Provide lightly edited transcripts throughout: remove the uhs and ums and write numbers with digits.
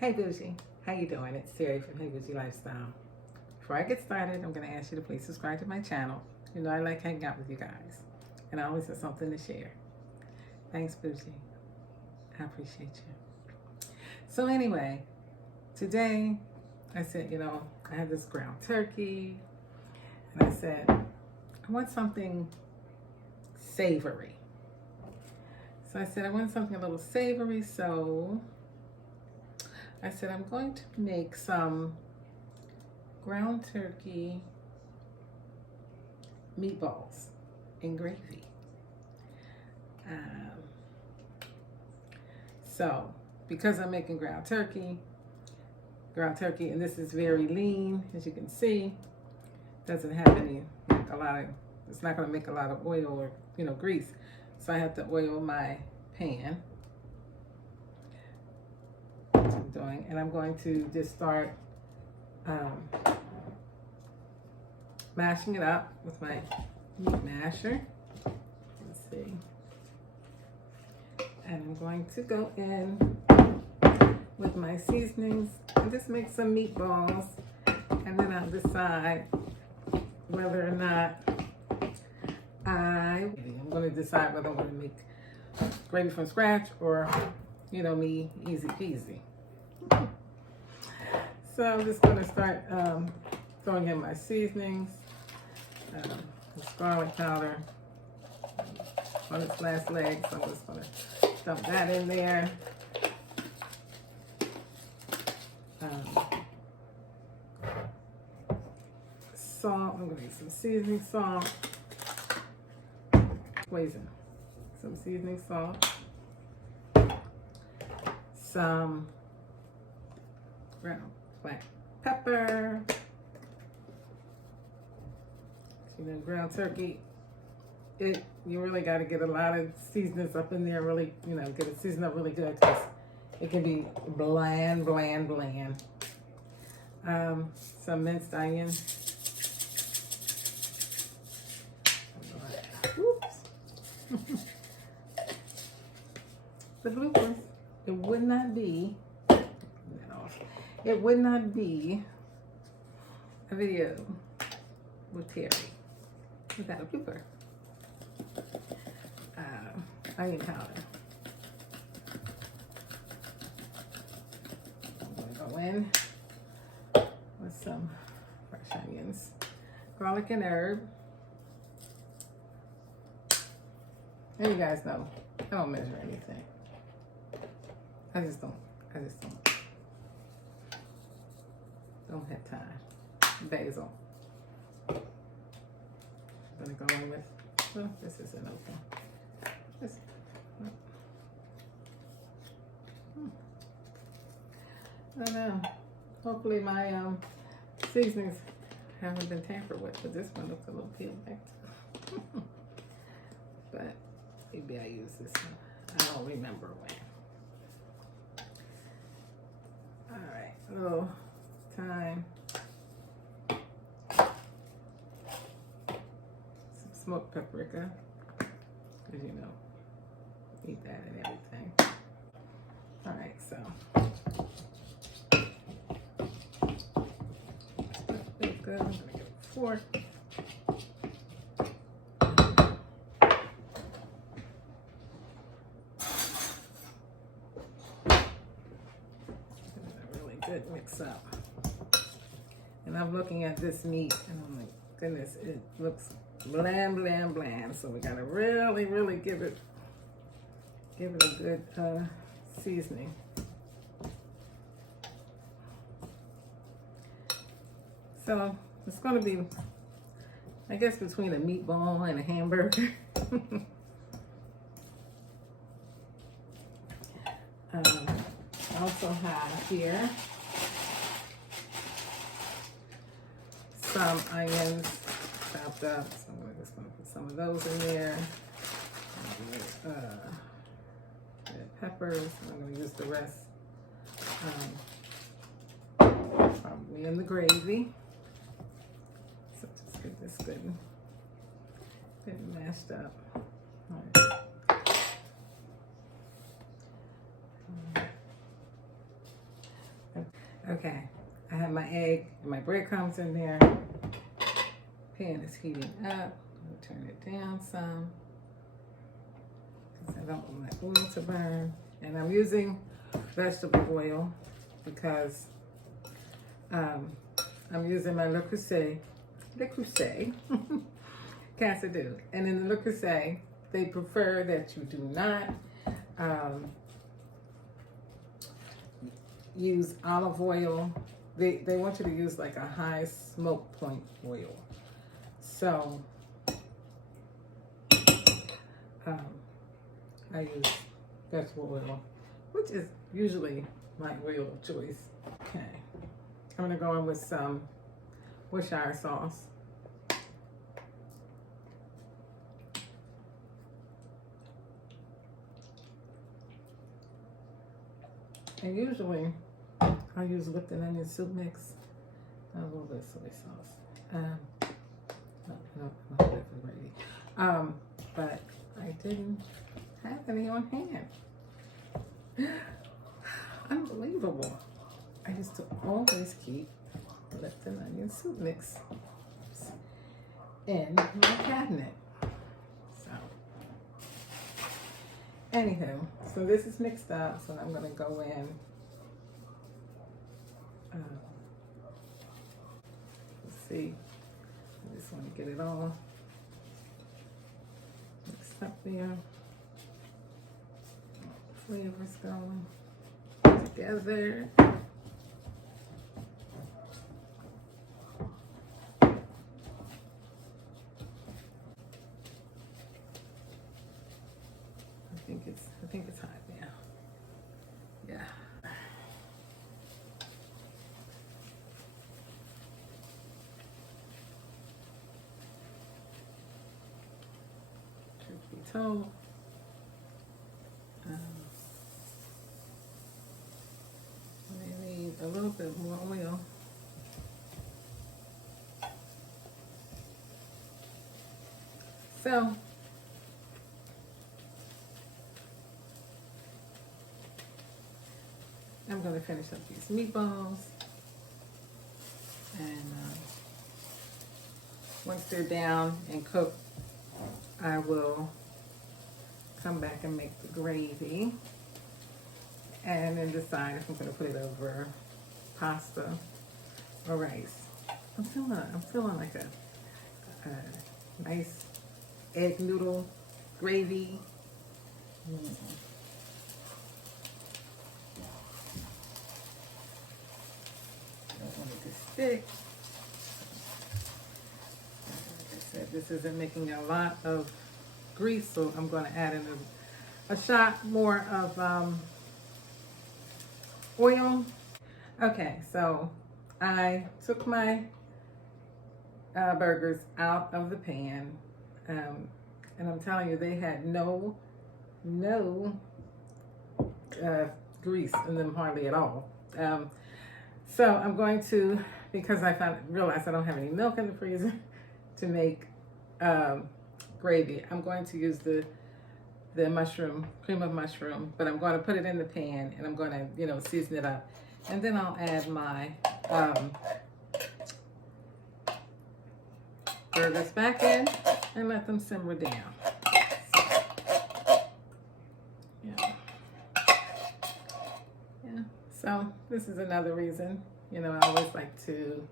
Hey Bougie, how you doing? It's Terry from Hey Bougie Lifestyle. Before I get started, I'm going to ask you to please subscribe to my channel. You know I like hanging out with you guys, and I always have something to share. Thanks, Bougie. I appreciate you. So anyway, today I said, I had this ground turkey, and I said, I want something savory. So I said, I want something a little savory, so I said, I'm going to make some ground turkey meatballs in gravy. So, because I'm making ground turkey, and this is very lean, as you can see, doesn't have it's not going to make a lot of oil or, grease. So I have to oil my pan. Doing, and I'm going to just start mashing it up with my meat masher. Let's see. And I'm going to go in with my seasonings and just make some meatballs, and then I'll decide whether or not I'm going to decide whether I'm going to make gravy from scratch or, me easy peasy. So I'm just going to start throwing in my seasonings, this garlic powder on its last leg, so I'm just going to dump that in there. Salt, I'm going to use some seasoning salt, some seasoning salt, some ground black pepper. Ground turkey, you really got to get a lot of seasonings up in there, really, get it seasoned up really good, because it can be bland. Some minced onion. Oops. The bloopers. It would not be a video with Terry without a blooper. Onion powder. I'm going to go in with some fresh onions, garlic and herb. And you guys know, I don't measure anything. I just don't have time. Basil. I'm gonna go in with, well, this isn't open. I don't know. Hopefully my seasonings haven't been tampered with, but this one looks a little peeled back. But maybe I use this one. I don't remember when. Alright, a little thyme. Some smoked paprika. Because eat that and everything. Alright, so. That's good. I'm going to get a fork. Good mix up. And I'm looking at this meat and I'm like, goodness, it looks bland. So we gotta really give it a good seasoning. So it's gonna be, I guess, between a meatball and a hamburger. I also have here some onions chopped up, so I'm just going to put some of those in there. Peppers, I'm going to use the rest probably in the gravy. So just get this good mashed up. All right. Okay, I have my egg and my breadcrumbs in there. Pan is heating up. I'm gonna turn it down some because I don't want my oil to burn. And I'm using vegetable oil because I'm using my Le Creuset Cassidy. And in the Le Creuset, they prefer that you do not use olive oil. They want you to use like a high smoke point oil. So I use vegetable oil, which is usually my oil of choice. Okay, I'm gonna go in with some Worcestershire sauce. And usually I use Lipton onion soup mix, a little bit of soy sauce. But I didn't have any on hand. Unbelievable. I used to always keep Lipton onion soup mix in my cabinet. So, anywho, so this is mixed up, so I'm gonna go in. Let's see. I just want to get it all mixed up there. Flavors going together. I think it's hot now. Yeah. Truth be told, I need a little bit more oil. So I'm going to finish up these meatballs, and once they're down and cooked, I will come back and make the gravy, and then decide if I'm going to put it over pasta or rice. I'm feeling like a nice egg noodle gravy. Don't want it to stick. Like I said, this isn't making a lot of grease, so I'm going to add in a shot more of oil. Okay, so I took my burgers out of the pan, and I'm telling you, they had no grease in them hardly at all. So I'm going to, because I realized I don't have any milk in the freezer to make gravy, I'm going to use the cream of mushroom, but I'm going to put it in the pan, and I'm going to, season it up. And then I'll add my burgers back in and let them simmer down. Yeah. So this is another reason, I always like to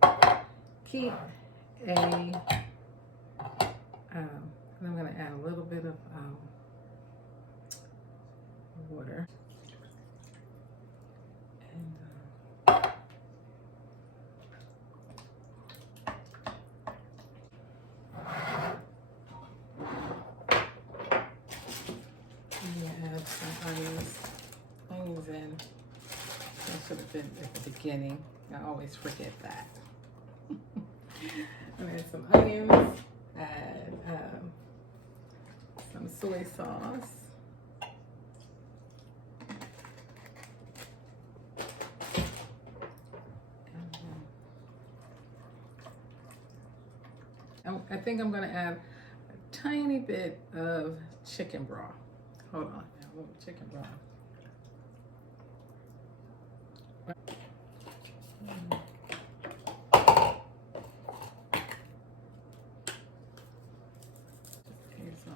keep and I'm going to add a little bit of water. Add some onions in. That should have been at the beginning. I always forget that. I'm gonna add some onions, add some soy sauce. I think I'm gonna add a tiny bit of chicken broth. Hold on, a little chicken broth. Okay, so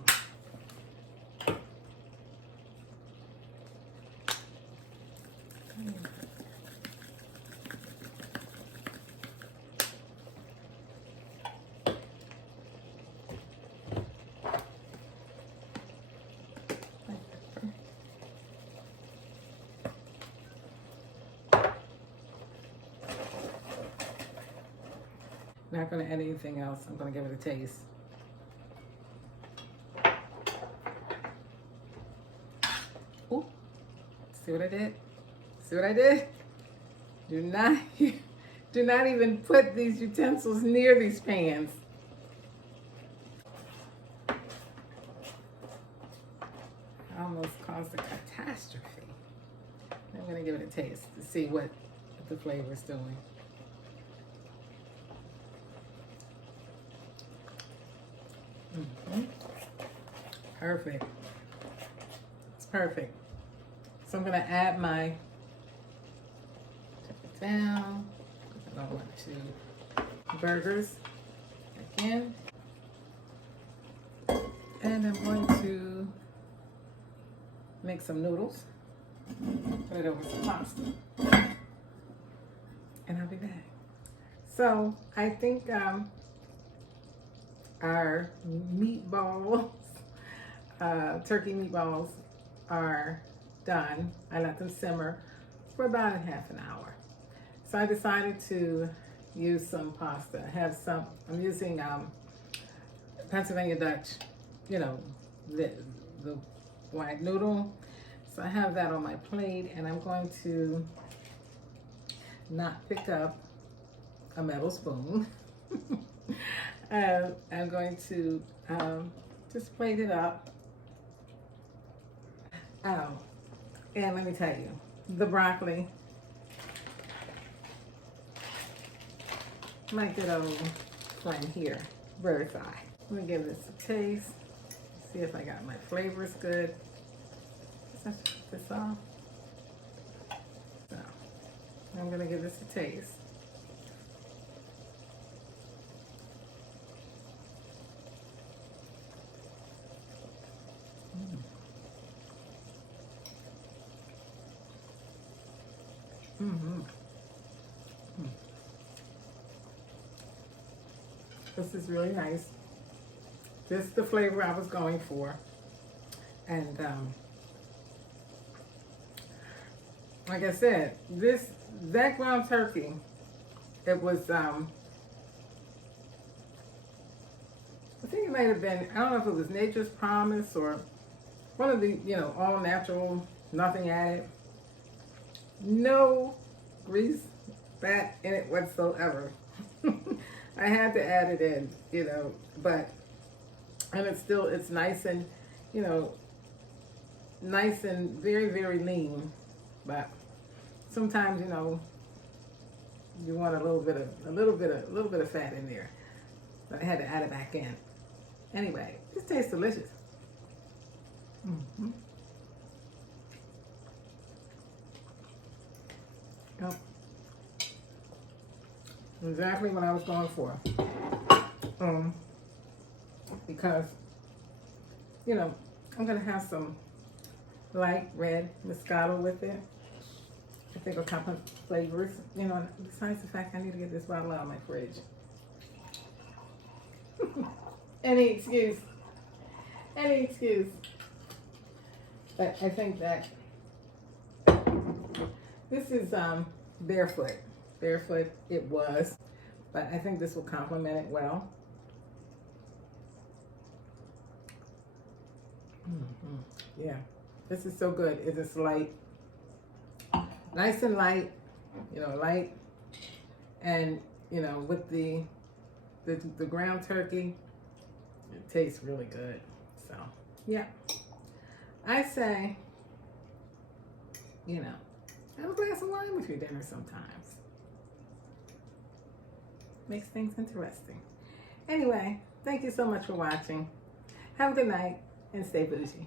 not going to add anything else. I'm going to give it a taste. Ooh, see what I did? See what I did? Do not, do not even put these utensils near these pans. I almost caused a catastrophe. I'm going to give it a taste to see what the flavor is doing. Perfect. It's perfect. So I'm going to add my, check it down. I don't want to burgers again. And I'm going to make some noodles. Put it over some pasta. And I'll be back. So I think our meatballs, turkey meatballs are done. I let them simmer for about a half an hour. So I decided to use some pasta. I have some, I'm using Pennsylvania Dutch, you know, the white noodle. So I have that on my plate, and I'm going to not pick up a metal spoon. I'm going to just plate it up. Oh, and let me tell you, the broccoli, my good old friend here, bird's eye. Let me give this a taste, see if I got my flavors good. Let's put this off. So, I'm gonna give this a taste. This is really nice. This is the flavor I was going for. And like I said, that ground turkey, it was, I think it might have been, I don't know if it was Nature's Promise or one of the, you know, all natural, nothing added. No grease, fat in it whatsoever. I had to add it in, you know, but, and it's nice and, you know, nice and very, very lean. But sometimes, you know, you want a little bit of fat in there. But I had to add it back in. Anyway, this tastes delicious. Yep. Exactly what I was going for. Because, you know, I'm gonna have some light red Moscato with it. I think a couple of flavors, you know, besides the fact I need to get this bottle out of my fridge. Any excuse. But I think that this is barefoot. Barefoot it was, but I think this will complement it well. Yeah, this is so good. It is light, nice and light, you know, light, and you know, with the ground turkey, it tastes really good. So yeah, I say, you know, have a glass of wine with your dinner sometimes. Makes things interesting. Anyway, thank you so much for watching. Have a good night and stay bougie.